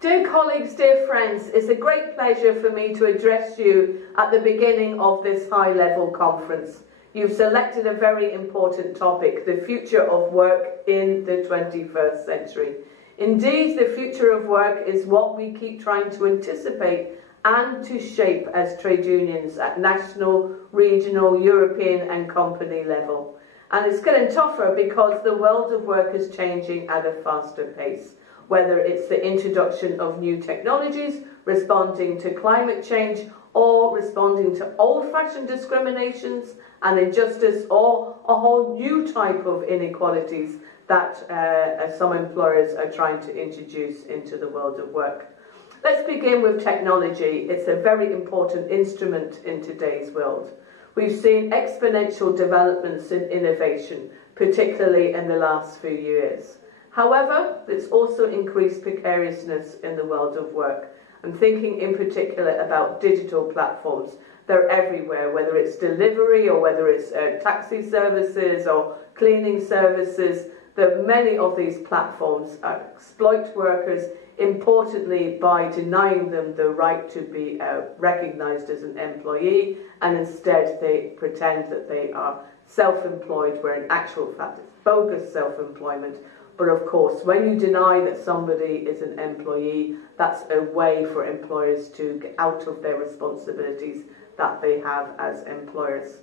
Dear colleagues, dear friends, it's a great pleasure for me to address you at the beginning of this high-level conference. You've selected a very important topic, the future of work in the 21st century. Indeed, the future of work is what we keep trying to anticipate and to shape as trade unions at national, regional, European and company level. And it's getting tougher because the world of work is changing at a faster pace. Whether it's the introduction of new technologies, responding to climate change, or responding to old-fashioned discriminations and injustice, or a whole new type of inequalities that some employers are trying to introduce into the world of work. Let's begin with technology. It's a very important instrument in today's world. We've seen exponential developments in innovation, particularly in the last few years. However, it's also increased precariousness in the world of work. I'm thinking in particular about digital platforms. They're everywhere, whether it's delivery or whether it's taxi services or cleaning services. Many of these platforms exploit workers, importantly by denying them the right to be recognised as an employee, and instead they pretend that they are self-employed, where in actual fact it's bogus self-employment. But of course, when you deny that somebody is an employee, that's a way for employers to get out of their responsibilities that they have as employers.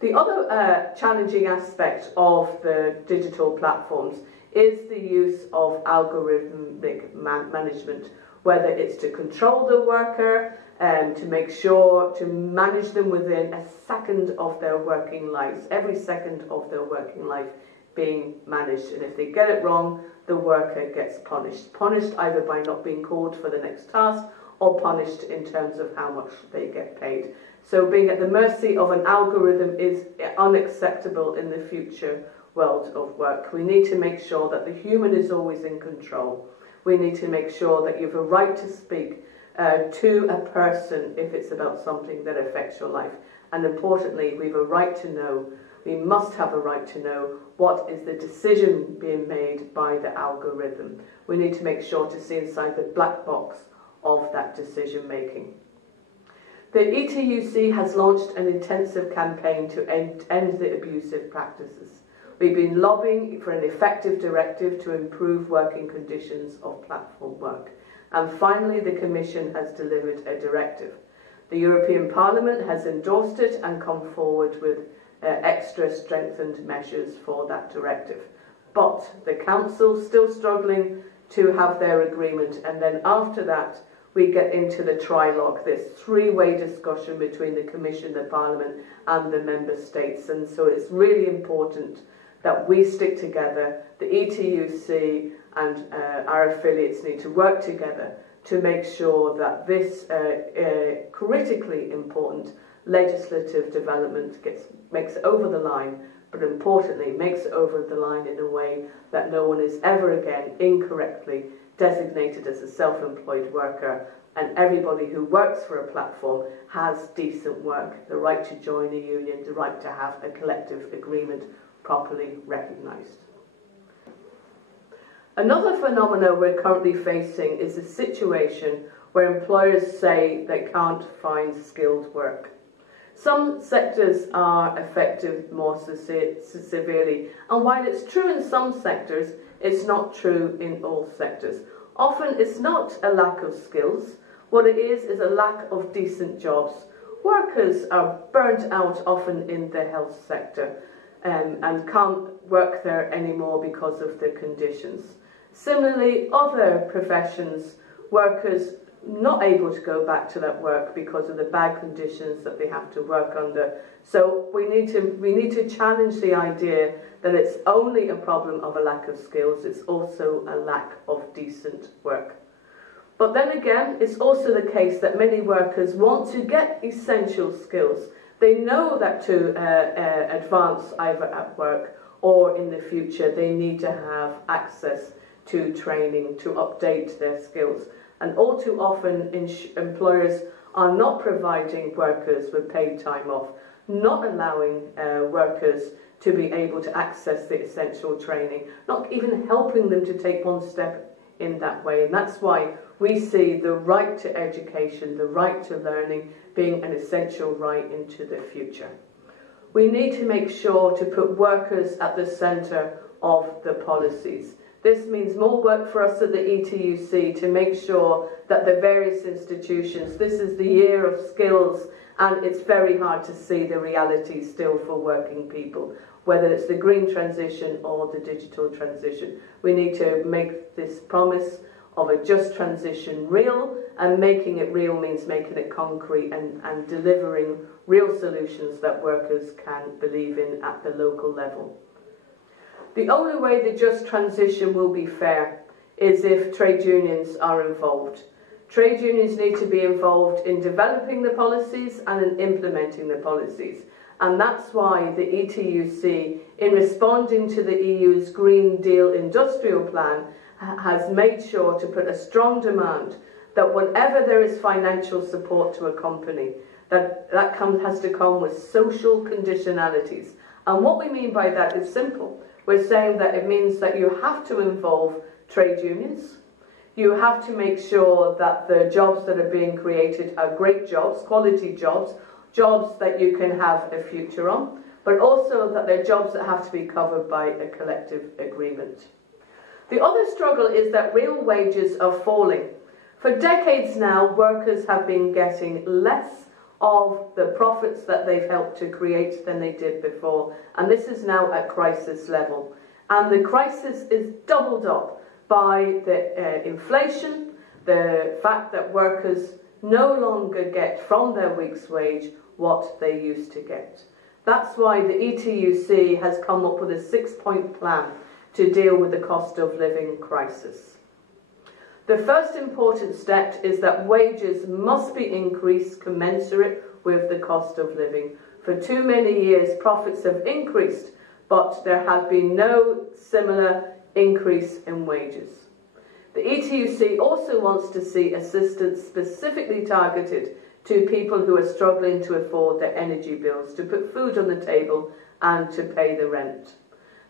The other challenging aspect of the digital platforms is the use of algorithmic management, whether it's to control the worker, to make sure to manage them within a second of their working lives, every second of their working life being managed, and if they get it wrong, the worker gets punished either by not being called for the next task or punished in terms of how much they get paid. So being at the mercy of an algorithm is unacceptable in the future world of work. We need to make sure that the human is always in control. We need to make sure that you have a right to speak to a person if it's about something that affects your life. And importantly, we have a right to know, we must have a right to know what is the decision being made by the algorithm. We need to make sure to see inside the black box of that decision making. The ETUC has launched an intensive campaign to end the abusive practices. We've been lobbying for an effective directive to improve working conditions of platform work. And finally, the Commission has delivered a directive. The European Parliament has endorsed it and come forward with extra strengthened measures for that directive. But the Council still struggling to have their agreement, and then after that we get into the trilogue, this three-way discussion between the Commission, the Parliament and the Member States. And so it's really important that we stick together. The ETUC and our affiliates need to work together to make sure that this critically important legislative development makes it over the line, but importantly makes it over the line in a way that no one is ever again incorrectly designated as a self-employed worker, and everybody who works for a platform has decent work, the right to join a union, the right to have a collective agreement properly recognised. Another phenomenon we're currently facing is a situation where employers say they can't find skilled work. Some sectors are affected more severely, and while it's true in some sectors, it's not true in all sectors. Often it's not a lack of skills. What it is a lack of decent jobs. Workers are burnt out often in the health sector and can't work there anymore because of the conditions. Similarly, other professions, workers not able to go back to that work because of the bad conditions that they have to work under. So we need to challenge the idea that it's only a problem of a lack of skills, it's also a lack of decent work. But then again, it's also the case that many workers want to get essential skills. They know that to advance either at work or in the future, they need to have access to training, to update their skills. And all too often, employers are not providing workers with paid time off, not allowing workers to be able to access the essential training, not even helping them to take one step in that way. And that's why we see the right to education, the right to learning being an essential right into the future. We need to make sure to put workers at the centre of the policies. This means more work for us at the ETUC to make sure that the various institutions, this is the year of skills, and it's very hard to see the reality still for working people, whether it's the green transition or the digital transition. We need to make this promise of a just transition real, and making it real means making it concrete and delivering real solutions that workers can believe in at the local level. The only way the just transition will be fair is if trade unions are involved. Trade unions need to be involved in developing the policies and in implementing the policies. And that's why the ETUC, in responding to the EU's Green Deal industrial plan, has made sure to put a strong demand that whenever there is financial support to a company, that has to come with social conditionalities. And what we mean by that is simple. We're saying that it means that you have to involve trade unions. You have to make sure that the jobs that are being created are great jobs, quality jobs, jobs that you can have a future on, but also that they're jobs that have to be covered by a collective agreement. The other struggle is that real wages are falling. For decades now, workers have been getting less of the profits that they've helped to create than they did before, and this is now at crisis level. And the crisis is doubled up by the inflation, the fact that workers no longer get from their week's wage what they used to get. That's why the ETUC has come up with a 6-point plan to deal with the cost of living crisis. The first important step is that wages must be increased commensurate with the cost of living. For too many years, profits have increased, but there has been no similar increase in wages. The ETUC also wants to see assistance specifically targeted to people who are struggling to afford their energy bills, to put food on the table and to pay the rent.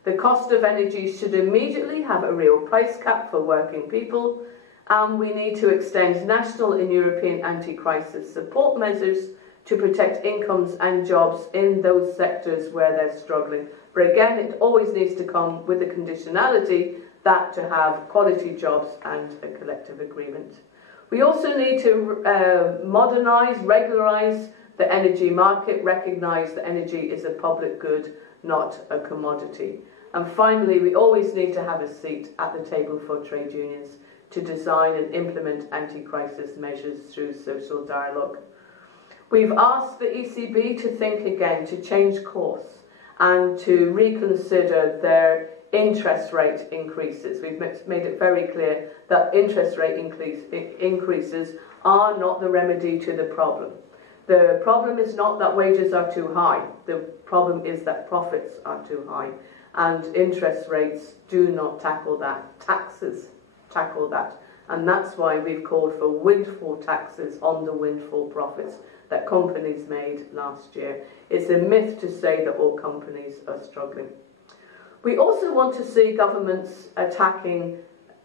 The cost of energy should immediately have a real price cap for working people, and we need to extend national and European anti-crisis support measures to protect incomes and jobs in those sectors where they're struggling. But again, it always needs to come with the conditionality that to have quality jobs and a collective agreement. We also need to modernise, regularise the energy market, recognise that energy is a public good, not a commodity. And finally, we always need to have a seat at the table for trade unions to design and implement anti-crisis measures through social dialogue. We've asked the ECB to think again, to change course and to reconsider their interest rate increases. We've made it very clear that interest rate increases are not the remedy to the problem. The problem is not that wages are too high. The problem is that profits are too high. And interest rates do not tackle that. Taxes tackle that. And that's why we've called for windfall taxes on the windfall profits that companies made last year. It's a myth to say that all companies are struggling. We also want to see governments attacking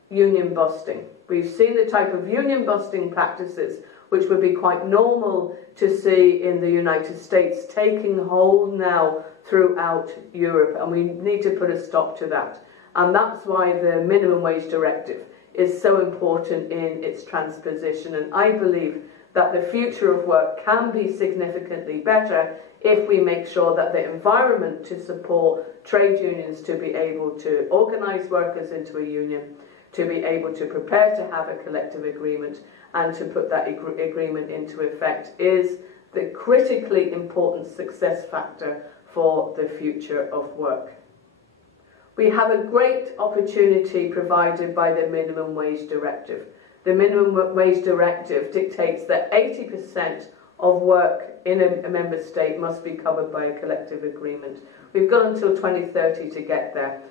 union busting. We've seen the type of union busting practices which would be quite normal to see in the United States taking hold now throughout Europe, and we need to put a stop to that. And that's why the minimum wage directive is so important in its transposition, and I believe that the future of work can be significantly better if we make sure that the environment to support trade unions to be able to organise workers into a union, to be able to prepare to have a collective agreement and to put that agreement into effect is the critically important success factor for the future of work. We have a great opportunity provided by the minimum wage directive. The minimum wage directive dictates that 80% of work in a member state must be covered by a collective agreement. We've got until 2030 to get there.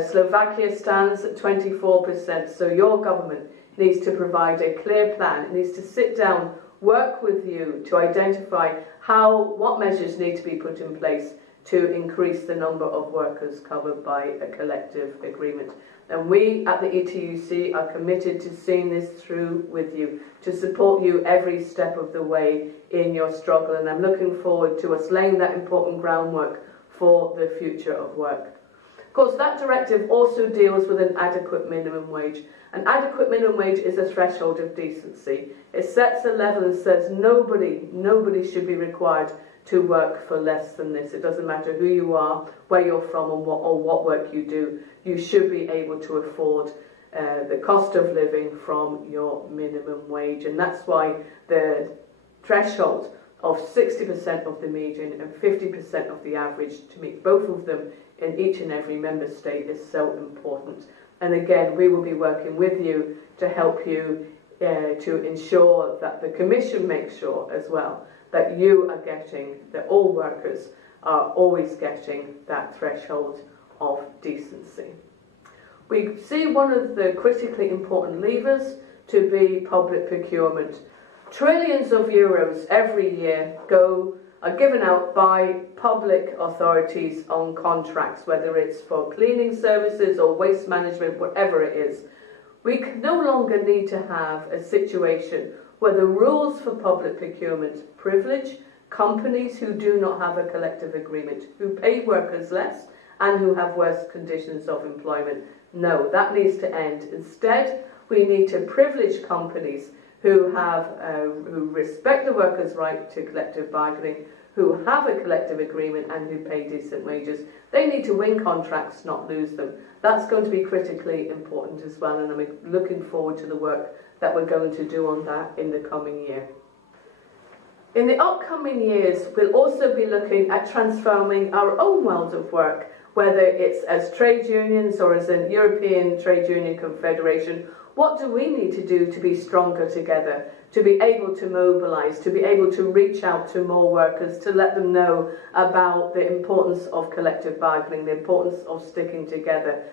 Slovakia stands at 24%, so your government needs to provide a clear plan. It needs to sit down, work with you to identify what measures need to be put in place to increase the number of workers covered by a collective agreement. And we at the ETUC are committed to seeing this through with you, to support you every step of the way in your struggle. And I'm looking forward to us laying that important groundwork for the future of work. Of course, that directive also deals with an adequate minimum wage. An adequate minimum wage is a threshold of decency. It sets a level and says nobody should be required to work for less than this. It doesn't matter who you are, where you're from, or what work you do. You should be able to afford the cost of living from your minimum wage. And that's why the threshold of 60% of the median and 50% of the average, to meet both of them in each and every member state, is so important. And again, we will be working with you to help you to ensure that the Commission makes sure as well that you are getting, that all workers are always getting that threshold of decency. We see one of the critically important levers to be public procurement. Trillions of euros every year are given out by public authorities on contracts, whether it's for cleaning services or waste management, whatever it is. We no longer need to have a situation where the rules for public procurement privilege companies who do not have a collective agreement, who pay workers less and who have worse conditions of employment. No, that needs to end. Instead, we need to privilege companies who respect the workers' right to collective bargaining, who have a collective agreement and who pay decent wages. They need to win contracts, not lose them. That's going to be critically important as well, and I'm looking forward to the work that we're going to do on that in the coming year. In the upcoming years, we'll also be looking at transforming our own world of work, whether it's as trade unions or as a European Trade Union Confederation. What do we need to do to be stronger together, to be able to mobilise, to be able to reach out to more workers, to let them know about the importance of collective bargaining, the importance of sticking together,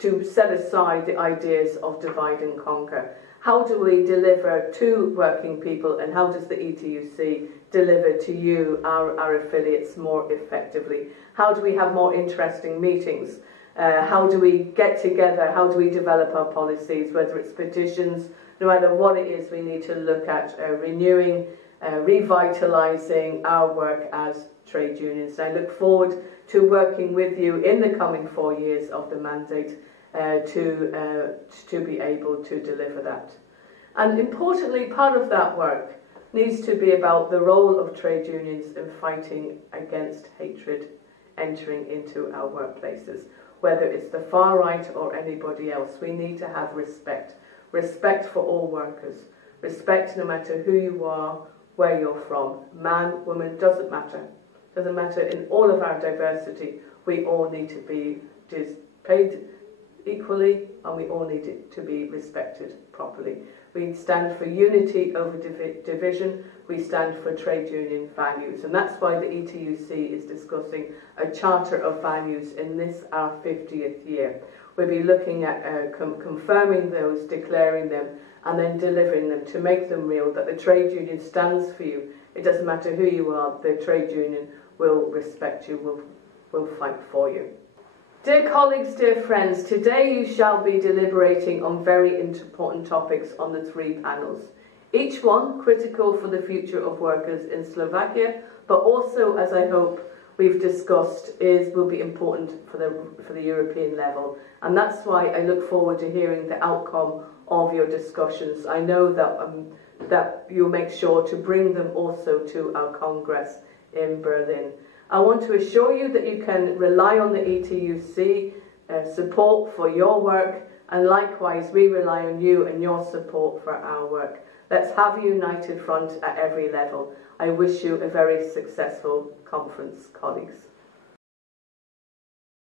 to set aside the ideas of divide and conquer? How do we deliver to working people, and how does the ETUC deliver to you, our affiliates, more effectively? How do we have more interesting meetings? How do we get together? How do we develop our policies, whether it's petitions, no matter what it is, we need to look at renewing, revitalising our work as trade unions. I look forward to working with you in the coming 4 years of the mandate to be able to deliver that. And importantly, part of that work needs to be about the role of trade unions in fighting against hatred entering into our workplaces. Whether it's the far right or anybody else, we need to have respect. Respect for all workers. Respect no matter who you are, where you're from. Man, woman, doesn't matter. Doesn't matter. In all of our diversity, we all need to be paid equally, and we all need it to be respected properly. We stand for unity over division. We stand for trade union values, and that's why the ETUC is discussing a charter of values in this, our 50th year. We'll be looking at confirming those, declaring them, and then delivering them to make them real, that the trade union stands for you. It doesn't matter who you are, the trade union will respect you, will fight for you. Dear colleagues, dear friends, today you shall be deliberating on very important topics on the 3 panels. Each one critical for the future of workers in Slovakia, but also, as I hope we've discussed, will be important for the European level. And that's why I look forward to hearing the outcome of your discussions. I know that you'll make sure to bring them also to our Congress in Berlin. I want to assure you that you can rely on the ETUC support for your work, and likewise we rely on you and your support for our work. Let's have a united front at every level. I wish you a very successful conference, colleagues.